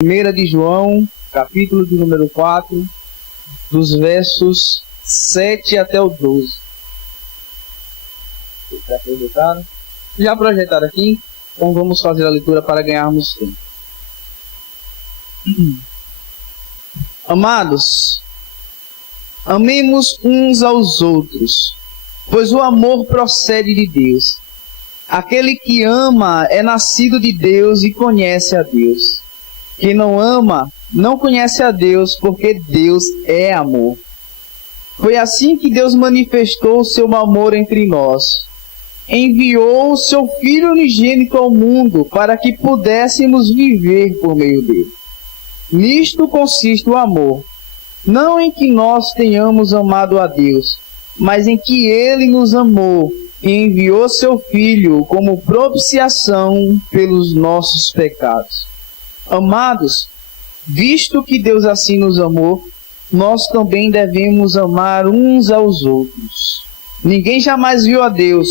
1 de João, capítulo de número 4, dos versos 7 até o 12. Já projetaram? Já projetaram aqui? Então vamos fazer a leitura para ganharmos tempo. Amados, amemos uns aos outros, pois o amor procede de Deus. Aquele que ama é nascido de Deus e conhece a Deus. Quem não ama, não conhece a Deus, porque Deus é amor. Foi assim que Deus manifestou o seu amor entre nós. Enviou o seu Filho unigênito ao mundo para que pudéssemos viver por meio dele. Nisto consiste o amor, não em que nós tenhamos amado a Deus, mas em que Ele nos amou e enviou seu Filho como propiciação pelos nossos pecados. Amados, visto que Deus assim nos amou, nós também devemos amar uns aos outros. Ninguém jamais viu a Deus.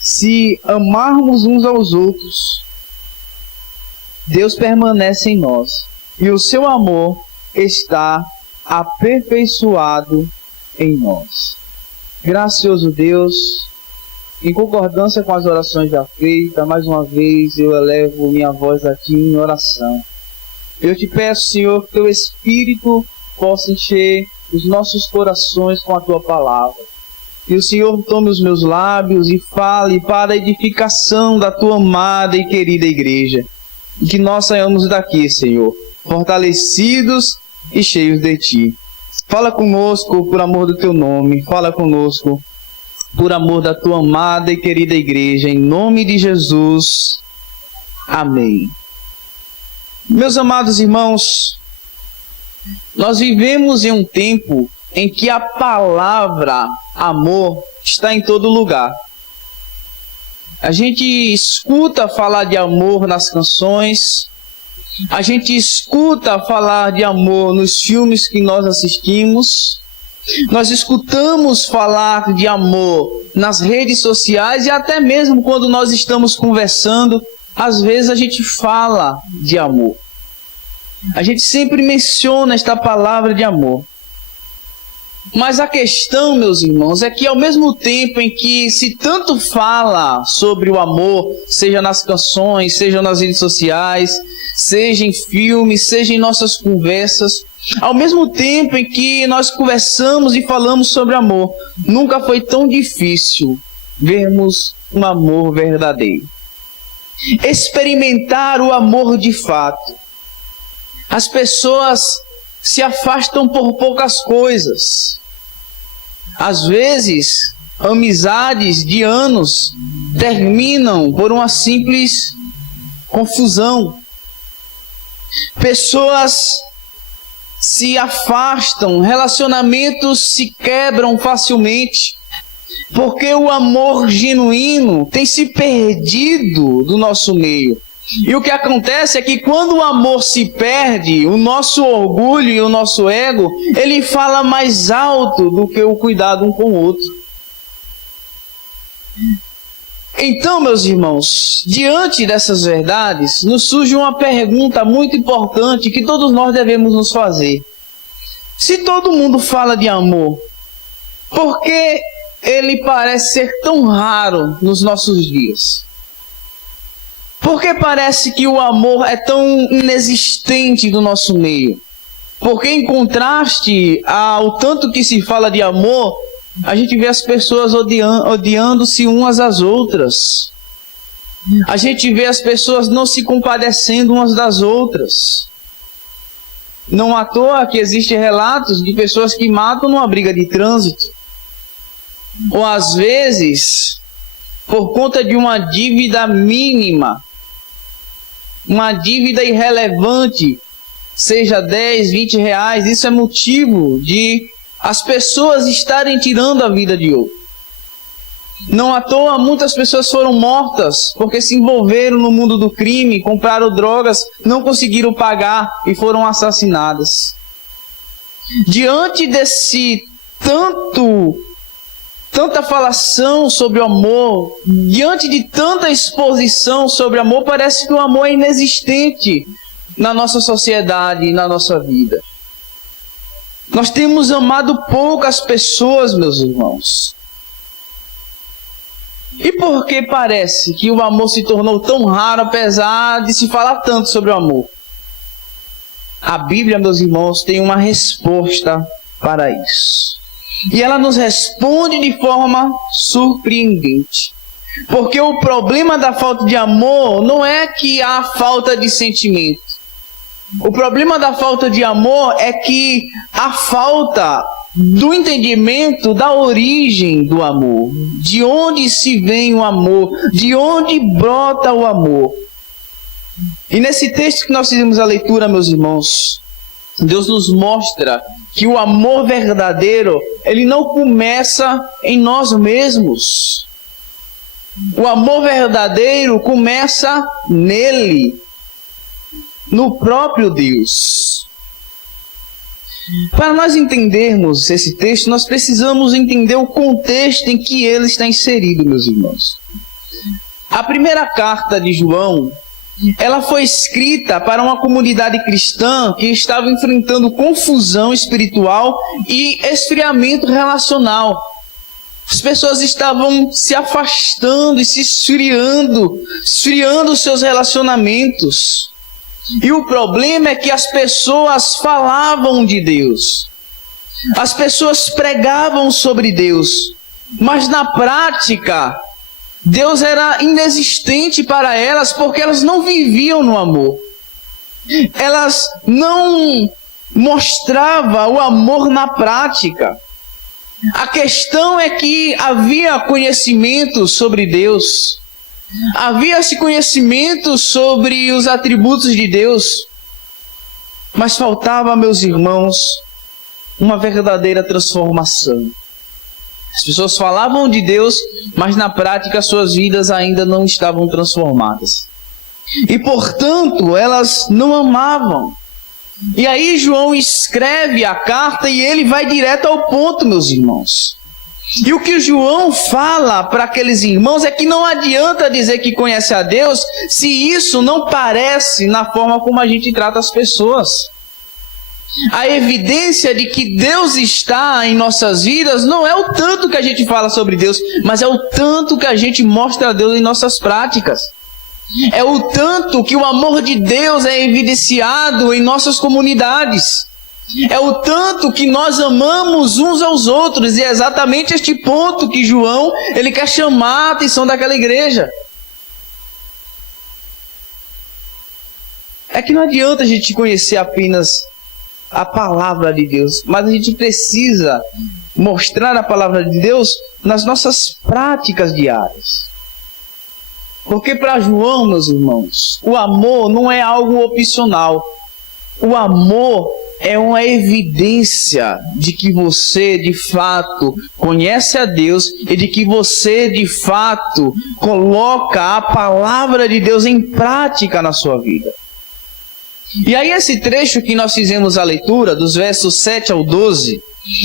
Se amarmos uns aos outros, Deus permanece em nós, e o seu amor está aperfeiçoado em nós. Gracioso Deus, em concordância com as orações já feitas, mais uma vez eu elevo minha voz a Ti em oração. Eu te peço, Senhor, que Teu Espírito possa encher os nossos corações com a Tua palavra. Que o Senhor tome os meus lábios e fale para a edificação da Tua amada e querida igreja. E que nós saiamos daqui, Senhor, fortalecidos e cheios de Ti. Fala conosco por amor do Teu nome, fala conosco por amor da Tua amada e querida igreja, em nome de Jesus. Amém. Meus amados irmãos, nós vivemos em um tempo em que a palavra amor está em todo lugar. A gente escuta falar de amor nas canções, a gente escuta falar de amor nos filmes que nós assistimos, nós escutamos falar de amor nas redes sociais e até mesmo quando nós estamos conversando, às vezes a gente fala de amor. A gente sempre menciona esta palavra de amor. Mas a questão, meus irmãos, é que ao mesmo tempo em que se tanto fala sobre o amor, seja nas canções, seja nas redes sociais, seja em filmes, seja em nossas conversas, ao mesmo tempo em que nós conversamos e falamos sobre amor, nunca foi tão difícil vermos um amor verdadeiro. Experimentar o amor de fato. As pessoas se afastam por poucas coisas. Às vezes, amizades de anos terminam por uma simples confusão. Pessoas se afastam, relacionamentos se quebram facilmente, porque o amor genuíno tem se perdido do nosso meio. E o que acontece é que quando o amor se perde, o nosso orgulho e o nosso ego, ele fala mais alto do que o cuidado um com o outro. Então, meus irmãos, diante dessas verdades, nos surge uma pergunta muito importante que todos nós devemos nos fazer. Se todo mundo fala de amor, por que ele parece ser tão raro nos nossos dias? Por que parece que o amor é tão inexistente do nosso meio? Porque em contraste ao tanto que se fala de amor, a gente vê as pessoas odiando-se umas às outras. A gente vê as pessoas não se compadecendo umas das outras. Não à toa que existem relatos de pessoas que matam numa briga de trânsito. Ou às vezes, por conta de uma dívida mínima, uma dívida irrelevante, seja 10, 20 reais, isso é motivo de as pessoas estarem tirando a vida de outro. Não à toa muitas pessoas foram mortas porque se envolveram no mundo do crime, compraram drogas, não conseguiram pagar e foram assassinadas. Diante desse tanta falação sobre o amor, diante de tanta exposição sobre o amor, parece que o amor é inexistente na nossa sociedade e na nossa vida. Nós temos amado poucas pessoas, meus irmãos. E por que parece que o amor se tornou tão raro, apesar de se falar tanto sobre o amor? A Bíblia, meus irmãos, tem uma resposta para isso. E ela nos responde de forma surpreendente. Porque o problema da falta de amor não é que há falta de sentimento. O problema da falta de amor é que há falta do entendimento da origem do amor. De onde se vem o amor? De onde brota o amor? E nesse texto que nós fizemos a leitura, meus irmãos, Deus nos mostra que o amor verdadeiro, ele não começa em nós mesmos. O amor verdadeiro começa nele, no próprio Deus. Para nós entendermos esse texto, nós precisamos entender o contexto em que ele está inserido, meus irmãos. A primeira carta de João, ela foi escrita para uma comunidade cristã que estava enfrentando confusão espiritual e esfriamento relacional. As pessoas estavam se afastando e se esfriando os seus relacionamentos. E o problema é que as pessoas falavam de Deus. As pessoas pregavam sobre Deus. Mas na prática, Deus era inexistente para elas porque elas não viviam no amor. Elas não mostravam o amor na prática. A questão é que havia conhecimento sobre Deus. Havia esse conhecimento sobre os atributos de Deus. Mas faltava, meus irmãos, uma verdadeira transformação. As pessoas falavam de Deus, mas na prática suas vidas ainda não estavam transformadas. E portanto, elas não amavam. E aí João escreve a carta e ele vai direto ao ponto, meus irmãos. E o que João fala para aqueles irmãos é que não adianta dizer que conhece a Deus se isso não parece na forma como a gente trata as pessoas. A evidência de que Deus está em nossas vidas não é o tanto que a gente fala sobre Deus, mas é o tanto que a gente mostra a Deus em nossas práticas. É o tanto que o amor de Deus é evidenciado em nossas comunidades. É o tanto que nós amamos uns aos outros. E é exatamente este ponto que João ele quer chamar a atenção daquela igreja. É que não adianta a gente conhecer apenas a palavra de Deus, mas a gente precisa mostrar a palavra de Deus nas nossas práticas diárias. Porque para João, meus irmãos, o amor não é algo opcional. O amor é uma evidência de que você, de fato, conhece a Deus e de que você, de fato, coloca a palavra de Deus em prática na sua vida. E aí esse trecho que nós fizemos a leitura, dos versos 7 ao 12,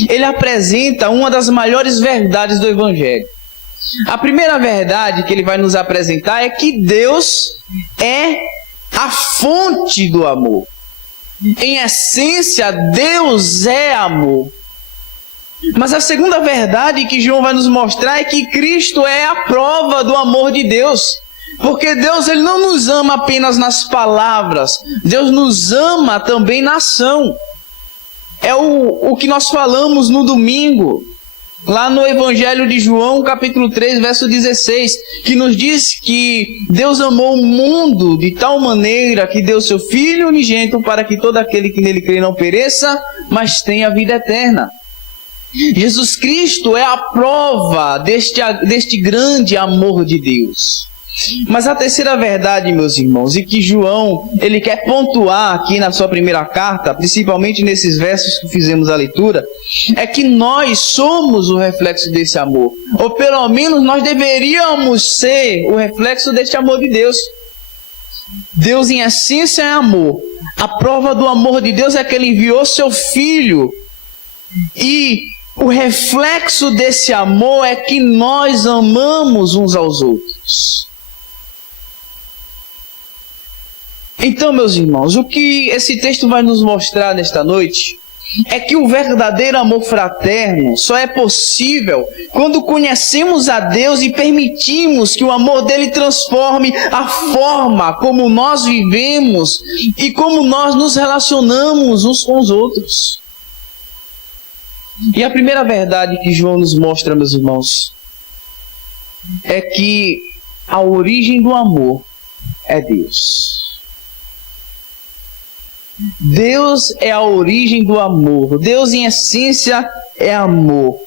ele apresenta uma das maiores verdades do Evangelho. A primeira verdade que ele vai nos apresentar é que Deus é a fonte do amor. Em essência, Deus é amor. Mas a segunda verdade que João vai nos mostrar é que Cristo é a prova do amor de Deus. Porque Deus ele não nos ama apenas nas palavras, Deus nos ama também na ação. É o que nós falamos no domingo, lá no Evangelho de João, capítulo 3, verso 16, que nos diz que Deus amou o mundo de tal maneira que deu seu Filho unigênito para que todo aquele que nele crê não pereça, mas tenha vida eterna. Jesus Cristo é a prova deste grande amor de Deus. Mas a terceira verdade, meus irmãos, e que João ele quer pontuar aqui na sua primeira carta, principalmente nesses versos que fizemos a leitura, é que nós somos o reflexo desse amor. Ou pelo menos nós deveríamos ser o reflexo deste amor de Deus. Deus em essência é amor. A prova do amor de Deus é que Ele enviou seu Filho. E o reflexo desse amor é que nós amamos uns aos outros. Então, meus irmãos, o que esse texto vai nos mostrar nesta noite é que o verdadeiro amor fraterno só é possível quando conhecemos a Deus e permitimos que o amor dele transforme a forma como nós vivemos e como nós nos relacionamos uns com os outros. E a primeira verdade que João nos mostra, meus irmãos, é que a origem do amor é Deus. Deus é a origem do amor. Deus, em essência, é amor.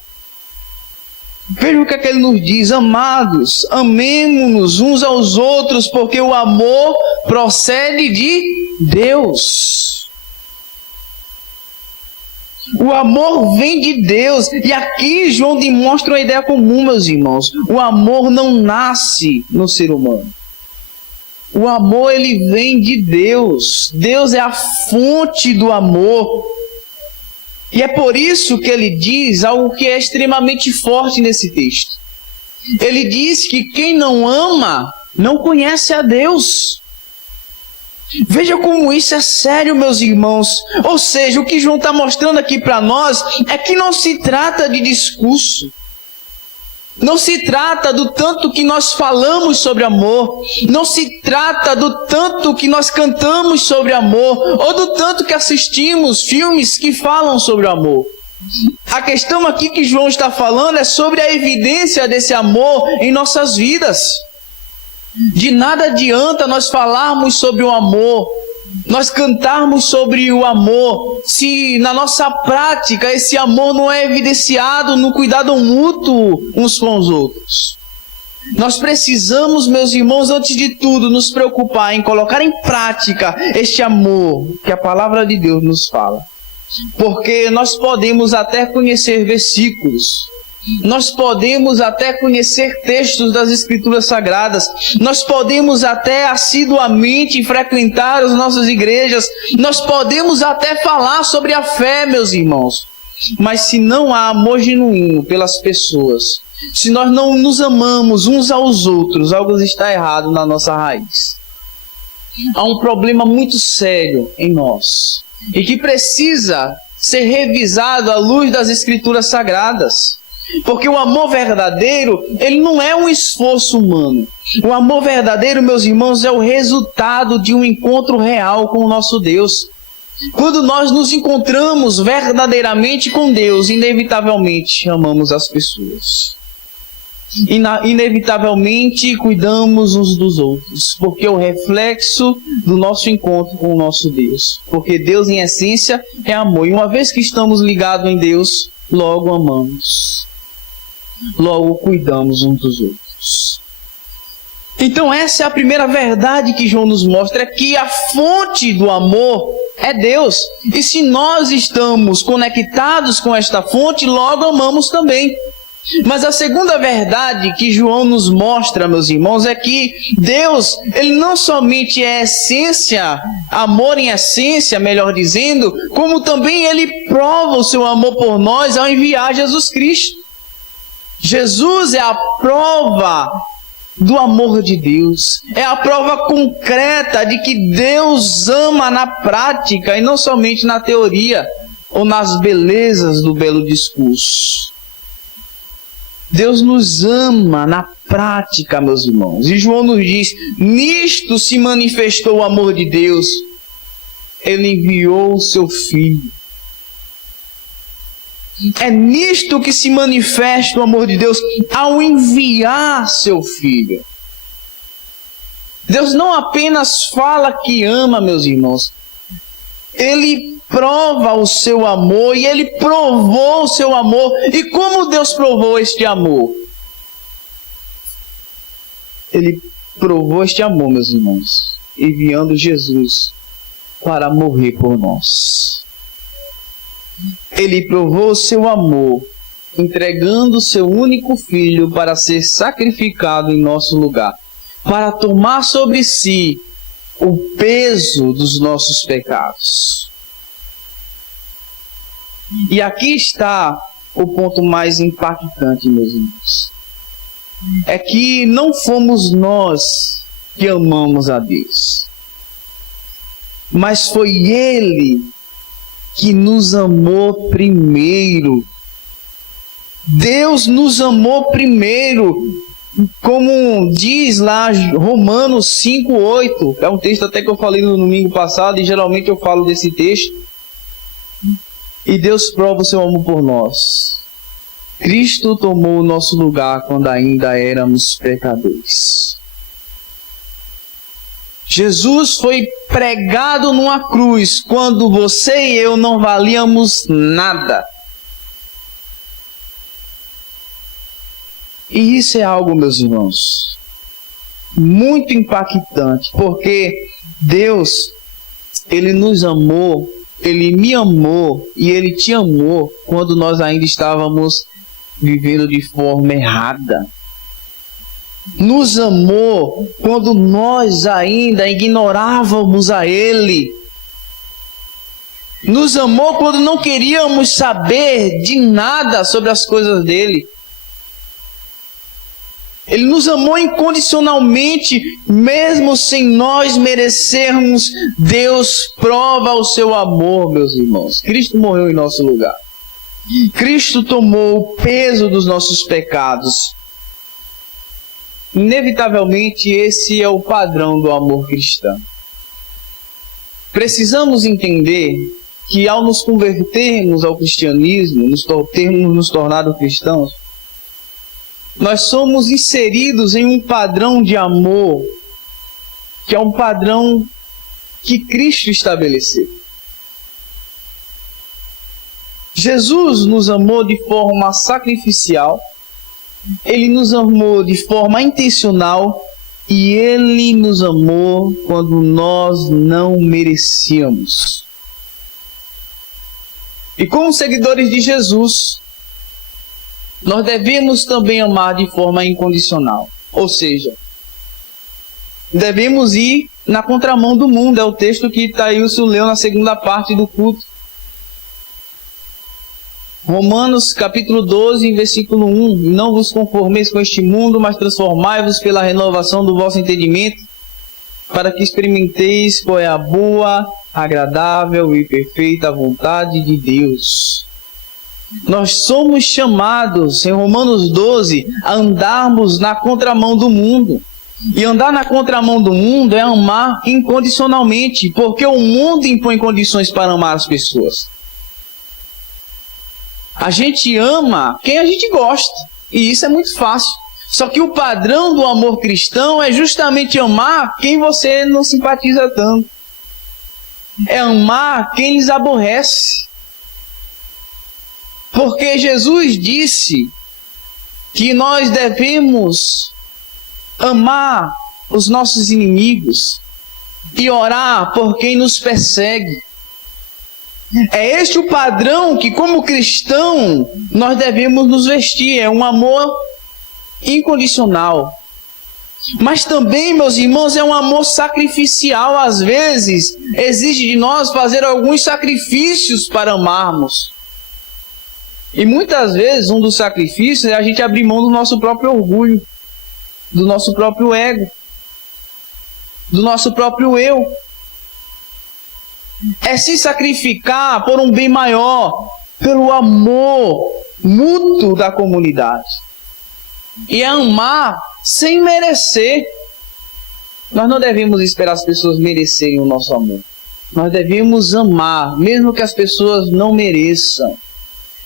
Veja o que é que ele nos diz: amados, amemo-nos uns aos outros, porque o amor procede de Deus. O amor vem de Deus. E aqui João demonstra uma ideia comum, meus irmãos. O amor não nasce no ser humano. O amor, ele vem de Deus. Deus é a fonte do amor. E é por isso que ele diz algo que é extremamente forte nesse texto. Ele diz que quem não ama não conhece a Deus. Veja como isso é sério, meus irmãos. Ou seja, o que João está mostrando aqui para nós é que não se trata de discurso. Não se trata do tanto que nós falamos sobre amor. Não se trata do tanto que nós cantamos sobre amor. Ou do tanto que assistimos filmes que falam sobre o amor. A questão aqui que João está falando é sobre a evidência desse amor em nossas vidas. De nada adianta nós falarmos sobre o amor, nós cantarmos sobre o amor, se na nossa prática esse amor não é evidenciado no cuidado mútuo uns com os outros. Nós precisamos, meus irmãos, antes de tudo, nos preocupar em colocar em prática este amor que a palavra de Deus nos fala. Porque nós podemos até conhecer versículos, nós podemos até conhecer textos das Escrituras Sagradas, nós podemos até assiduamente frequentar as nossas igrejas, nós podemos até falar sobre a fé, meus irmãos. Mas se não há amor genuíno pelas pessoas, se nós não nos amamos uns aos outros, algo está errado na nossa raiz. Há um problema muito sério em nós e que precisa ser revisado à luz das Escrituras Sagradas. Porque o amor verdadeiro, ele não é um esforço humano. O amor verdadeiro, meus irmãos, é o resultado de um encontro real com o nosso Deus. Quando nós nos encontramos verdadeiramente com Deus, inevitavelmente amamos as pessoas. Inevitavelmente cuidamos uns dos outros, porque é o reflexo do nosso encontro com o nosso Deus. Porque Deus, em essência, é amor. E uma vez que estamos ligados em Deus, logo amamos. Logo cuidamos uns dos outros. Então essa é a primeira verdade que João nos mostra, é que a fonte do amor é Deus. E se nós estamos conectados com esta fonte, logo amamos também. Mas a segunda verdade que João nos mostra, meus irmãos, é que Deus, ele não somente é essência, amor em essência, melhor dizendo, como também ele prova o seu amor por nós ao enviar Jesus Cristo. Jesus é a prova do amor de Deus. É a prova concreta de que Deus ama na prática e não somente na teoria ou nas belezas do belo discurso. Deus nos ama na prática, meus irmãos. E João nos diz: nisto se manifestou o amor de Deus. Ele enviou o seu Filho. É nisto que se manifesta o amor de Deus, ao enviar seu Filho. Deus não apenas fala que ama, meus irmãos. Ele prova o seu amor e ele provou o seu amor. E como Deus provou este amor? Ele provou este amor, meus irmãos, enviando Jesus para morrer por nós. Ele provou o seu amor, entregando o seu único filho para ser sacrificado em nosso lugar, para tomar sobre si o peso dos nossos pecados. E aqui está o ponto mais impactante, meus irmãos. É que não fomos nós que amamos a Deus. mas foi Ele que nos amou primeiro. Deus nos amou primeiro, como diz lá Romanos 5:8, é um texto até que eu falei no domingo passado, e geralmente eu falo desse texto. E Deus prova o seu amor por nós. Cristo tomou o nosso lugar quando ainda éramos pecadores. Jesus foi pregado numa cruz quando você e eu não valíamos nada. E isso é algo, meus irmãos, muito impactante, porque Deus, Ele nos amou, Ele me amou e Ele te amou quando nós ainda estávamos vivendo de forma errada. Nos amou quando nós ainda ignorávamos a Ele. Nos amou quando não queríamos saber de nada sobre as coisas dEle. Ele nos amou incondicionalmente, mesmo sem nós merecermos. Deus prova o seu amor, meus irmãos. Cristo morreu em nosso lugar. Cristo tomou o peso dos nossos pecados. Inevitavelmente, esse é o padrão do amor cristão. Precisamos entender que ao nos convertermos ao cristianismo, termos nos tornado cristãos, nós somos inseridos em um padrão de amor, que é um padrão que Cristo estabeleceu. Jesus nos amou de forma sacrificial, Ele nos amou de forma intencional e Ele nos amou quando nós não merecíamos. E como seguidores de Jesus, nós devemos também amar de forma incondicional. Ou seja, devemos ir na contramão do mundo. É o texto que Thailson leu na segunda parte do culto. Romanos capítulo 12, versículo 1. Não vos conformeis com este mundo, mas transformai-vos pela renovação do vosso entendimento, para que experimenteis qual é a boa, agradável e perfeita vontade de Deus. Nós somos chamados, em Romanos 12, a andarmos na contramão do mundo. E andar na contramão do mundo é amar incondicionalmente, porque o mundo impõe condições para amar as pessoas. A gente ama quem a gente gosta, e isso é muito fácil. Só que o padrão do amor cristão é justamente amar quem você não simpatiza tanto. É amar quem lhes aborrece. Porque Jesus disse que nós devemos amar os nossos inimigos e orar por quem nos persegue. É este o padrão que, como cristão, nós devemos nos vestir. É um amor incondicional. Mas também, meus irmãos, é um amor sacrificial. Às vezes, exige de nós fazer alguns sacrifícios para amarmos. E muitas vezes, um dos sacrifícios é a gente abrir mão do nosso próprio orgulho, do nosso próprio ego, do nosso próprio eu. É se sacrificar por um bem maior, pelo amor mútuo da comunidade. E é amar sem merecer. Nós não devemos esperar as pessoas merecerem o nosso amor. Nós devemos amar, mesmo que as pessoas não mereçam.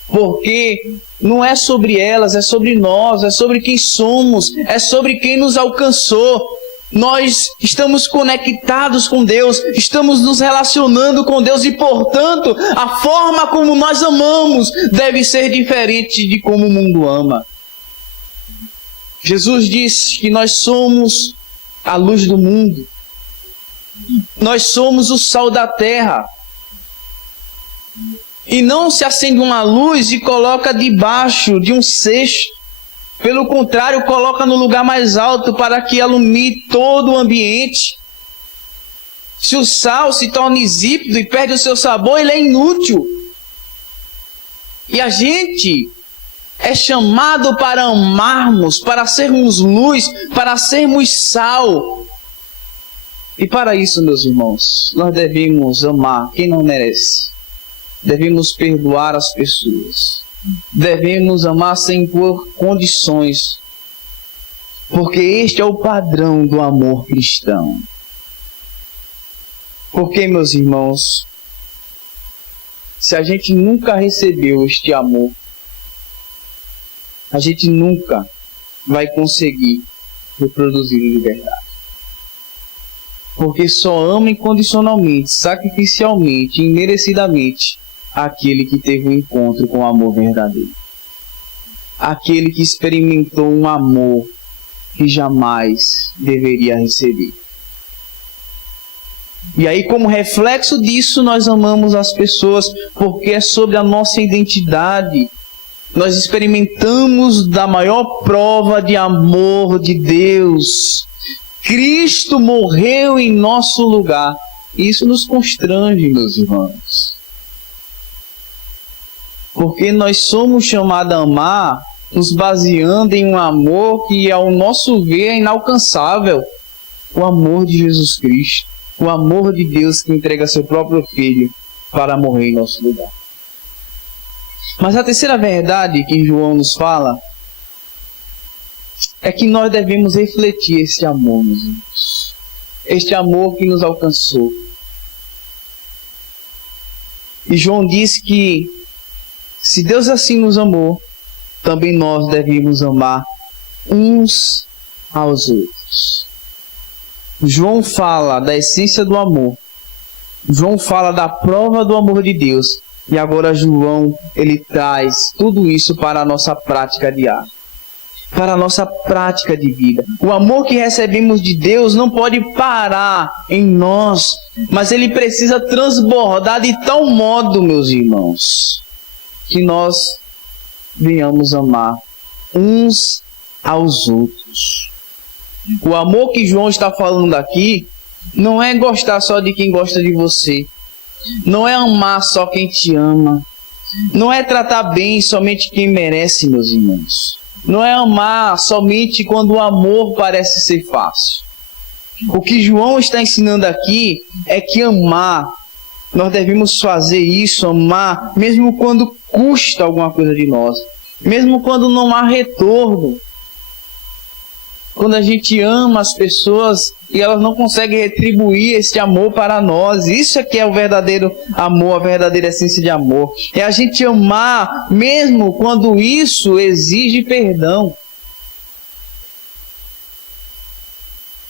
Porque não é sobre elas, é sobre nós, é sobre quem somos, é sobre quem nos alcançou. Nós estamos conectados com Deus, estamos nos relacionando com Deus e, portanto, a forma como nós amamos deve ser diferente de como o mundo ama. Jesus disse que nós somos a luz do mundo, nós somos o sal da terra. E não se acende uma luz e coloca debaixo de um cesto. Pelo contrário, coloca no lugar mais alto para que ilumine todo o ambiente. Se o sal se torna insípido e perde o seu sabor, ele é inútil. E a gente é chamado para amarmos, para sermos luz, para sermos sal. E para isso, meus irmãos, nós devemos amar quem não merece. Devemos perdoar as pessoas. Devemos amar sem impor condições. Porque este é o padrão do amor cristão. Porque, meus irmãos, se a gente nunca recebeu este amor, a gente nunca vai conseguir reproduzir a liberdade. Porque só ama incondicionalmente, sacrificialmente, imerecidamente aquele que teve um encontro com o amor verdadeiro. Aquele que experimentou um amor que jamais deveria receber. E aí, como reflexo disso, nós amamos as pessoas, porque é sobre a nossa identidade. Nós experimentamos da maior prova de amor de Deus. Cristo morreu em nosso lugar. Isso nos constrange, meus irmãos. Porque nós somos chamados a amar, nos baseando em um amor que, ao nosso ver, é inalcançável. O amor de Jesus Cristo. O amor de Deus que entrega seu próprio Filho para morrer em nosso lugar. Mas a terceira verdade que João nos fala é que nós devemos refletir esse amor, meus irmãos. Este amor que nos alcançou. E João diz que se Deus assim nos amou, também nós devemos amar uns aos outros. João fala da essência do amor. João fala da prova do amor de Deus. E agora João, ele traz tudo isso para a nossa prática diária. Para a nossa prática de vida. O amor que recebemos de Deus não pode parar em nós, mas ele precisa transbordar de tal modo, meus irmãos, que nós venhamos amar uns aos outros. O amor que João está falando aqui não é gostar só de quem gosta de você. Não é amar só quem te ama. Não é tratar bem somente quem merece, meus irmãos. Não é amar somente quando o amor parece ser fácil. O que João está ensinando aqui é que amar, nós devemos fazer isso, amar, mesmo quando custa alguma coisa de nós. Mesmo quando não há retorno. Quando a gente ama as pessoas e elas não conseguem retribuir esse amor para nós. Isso é que é o verdadeiro amor, a verdadeira essência de amor. É a gente amar mesmo quando isso exige perdão.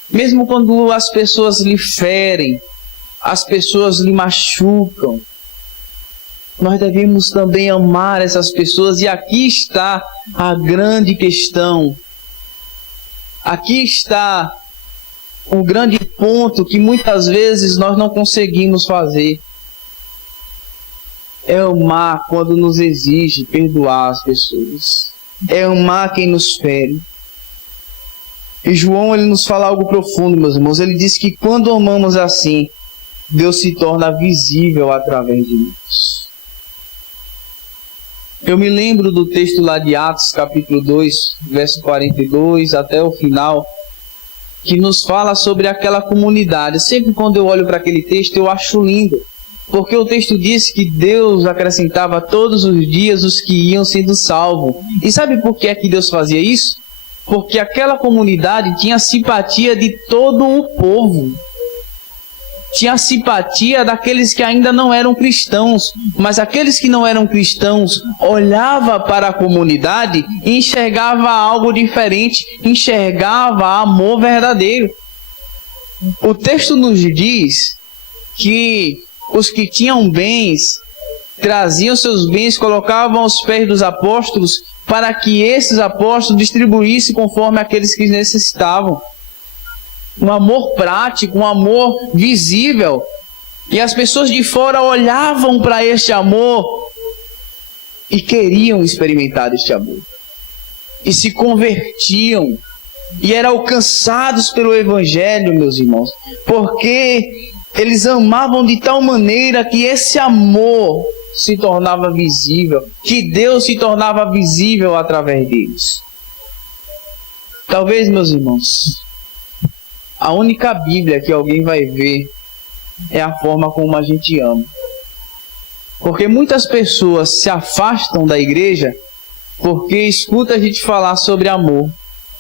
Mesmo quando as pessoas lhe ferem, as pessoas lhe machucam. Nós devemos também amar essas pessoas. E aqui está a grande questão. Aqui está o grande ponto que muitas vezes nós não conseguimos fazer. É amar quando nos exige perdoar as pessoas. É amar quem nos fere. E João, ele nos fala algo profundo, meus irmãos. Ele diz que quando amamos assim, Deus se torna visível através de nós. Eu me lembro do texto lá de Atos, capítulo 2, verso 42 até o final, que nos fala sobre aquela comunidade. Sempre quando eu olho para aquele texto, eu acho lindo, porque o texto diz que Deus acrescentava todos os dias os que iam sendo salvos. E sabe por que é que Deus fazia isso? Porque aquela comunidade tinha simpatia de todo o povo. Tinha simpatia daqueles que ainda não eram cristãos, mas aqueles que não eram cristãos olhava para a comunidade e enxergava algo diferente, enxergava amor verdadeiro. O texto nos diz que os que tinham bens traziam seus bens, colocavam aos pés dos apóstolos para que esses apóstolos distribuíssem conforme aqueles que necessitavam. Um amor prático, um amor visível. E as pessoas de fora olhavam para este amor e queriam experimentar este amor. E se convertiam. E eram alcançados pelo Evangelho, meus irmãos. Porque eles amavam de tal maneira que esse amor se tornava visível. Que Deus se tornava visível através deles. Talvez, meus irmãos, a única Bíblia que alguém vai ver é a forma como a gente ama. Porque muitas pessoas se afastam da igreja porque escuta a gente falar sobre amor,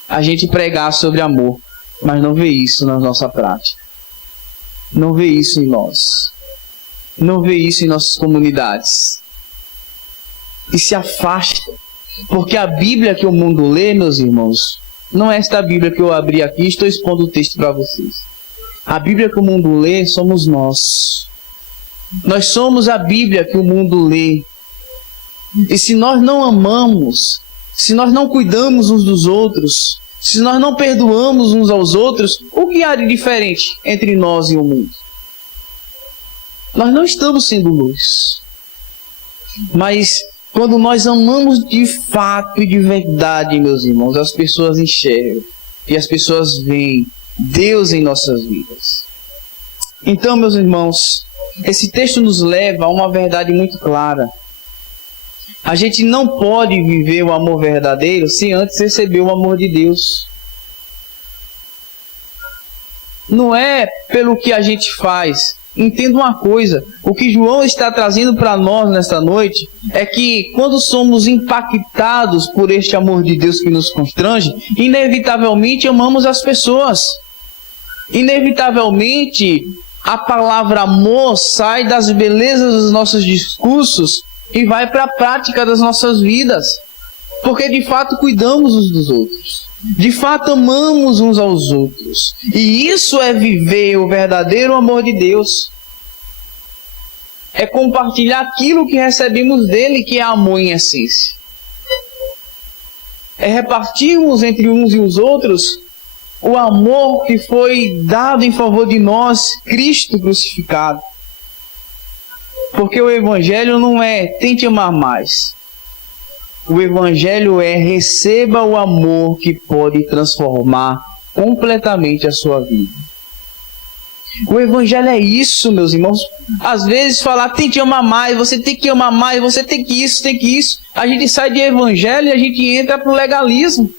a gente pregar sobre amor, mas não vê isso na nossa prática. Não vê isso em nós. Não vê isso em nossas comunidades. E se afasta. Porque a Bíblia que o mundo lê, meus irmãos, não é esta Bíblia que eu abri aqui e estou expondo o texto para vocês. A Bíblia que o mundo lê somos nós. Nós somos a Bíblia que o mundo lê. E se nós não amamos, se nós não cuidamos uns dos outros, se nós não perdoamos uns aos outros, o que há de diferente entre nós e o mundo? Nós não estamos sendo luz. Mas quando nós amamos de fato e de verdade, meus irmãos, as pessoas enxergam e as pessoas veem Deus em nossas vidas. Então, meus irmãos, esse texto nos leva a uma verdade muito clara. A gente não pode viver o amor verdadeiro se antes receber o amor de Deus. Não é pelo que a gente faz. Entenda uma coisa, o que João está trazendo para nós nesta noite é que quando somos impactados por este amor de Deus que nos constrange, inevitavelmente amamos as pessoas. Inevitavelmente a palavra amor sai das belezas dos nossos discursos e vai para a prática das nossas vidas. Porque de fato cuidamos uns dos outros. De fato amamos uns aos outros. E isso é viver o verdadeiro amor de Deus. É compartilhar aquilo que recebemos dele, que é amor em essência. É repartirmos entre uns e os outros o amor que foi dado em favor de nós, Cristo crucificado. Porque o Evangelho não é tente amar mais. O Evangelho é receba o amor que pode transformar completamente a sua vida. O Evangelho é isso, meus irmãos. Às vezes falar tente amar mais, você tem que amar mais, você tem que isso, tem que isso. A gente sai de Evangelho e a gente entra para o legalismo.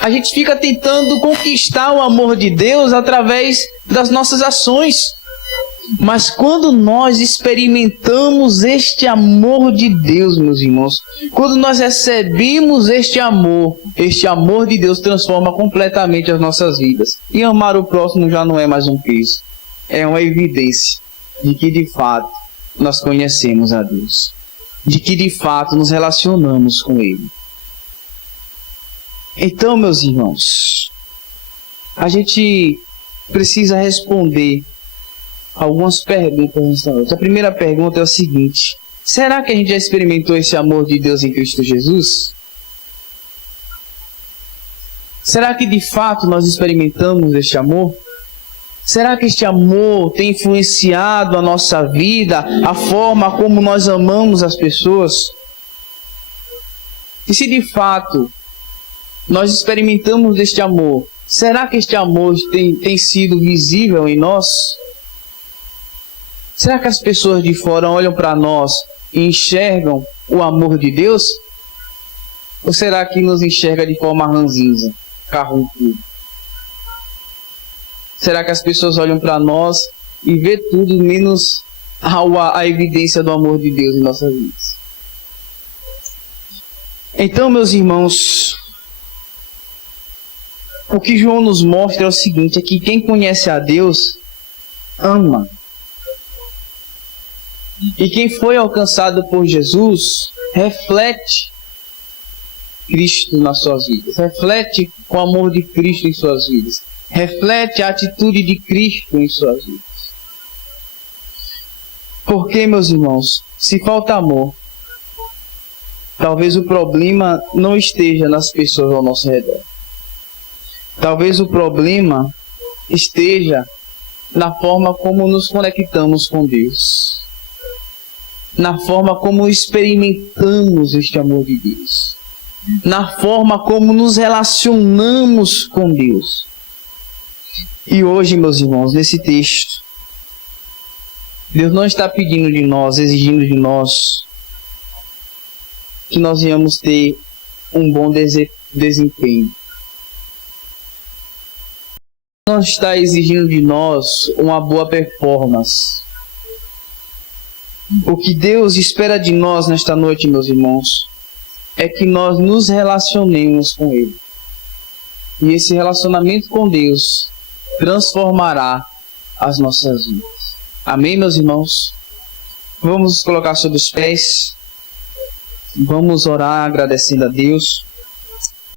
A gente fica tentando conquistar o amor de Deus através das nossas ações. Mas quando nós experimentamos este amor de Deus, meus irmãos, quando nós recebemos este amor de Deus transforma completamente as nossas vidas. E amar o próximo já não é mais um peso, é uma evidência de que de fato nós conhecemos a Deus, de que de fato nos relacionamos com Ele. Então, meus irmãos, a gente precisa responder algumas perguntas nesta noite. A primeira pergunta é o seguinte: será que a gente já experimentou esse amor de Deus em Cristo Jesus? Será que de fato nós experimentamos este amor? Será que este amor tem influenciado a nossa vida, a forma como nós amamos as pessoas? E se de fato nós experimentamos este amor, será que este amor tem sido visível em nós? Será que as pessoas de fora olham para nós e enxergam o amor de Deus? Ou será que nos enxerga de forma ranzinza, carrancudo? Será que as pessoas olham para nós e vê tudo menos a evidência do amor de Deus em nossas vidas? Então, meus irmãos, o que João nos mostra é o seguinte, é que quem conhece a Deus, ama. E quem foi alcançado por Jesus, reflete Cristo nas suas vidas. Reflete o amor de Cristo em suas vidas. Reflete a atitude de Cristo em suas vidas. Porque, meus irmãos, se falta amor, talvez o problema não esteja nas pessoas ao nosso redor. Talvez o problema esteja na forma como nos conectamos com Deus. Na forma como experimentamos este amor de Deus. Na forma como nos relacionamos com Deus. E hoje, meus irmãos, nesse texto, Deus não está pedindo de nós, exigindo de nós, que nós venhamos ter um bom desempenho. não está exigindo de nós uma boa performance. O que Deus espera de nós nesta noite, meus irmãos, é que nós nos relacionemos com Ele. E esse relacionamento com Deus transformará as nossas vidas. Amém, meus irmãos? Vamos nos colocar sobre os pés. Vamos orar agradecendo a Deus.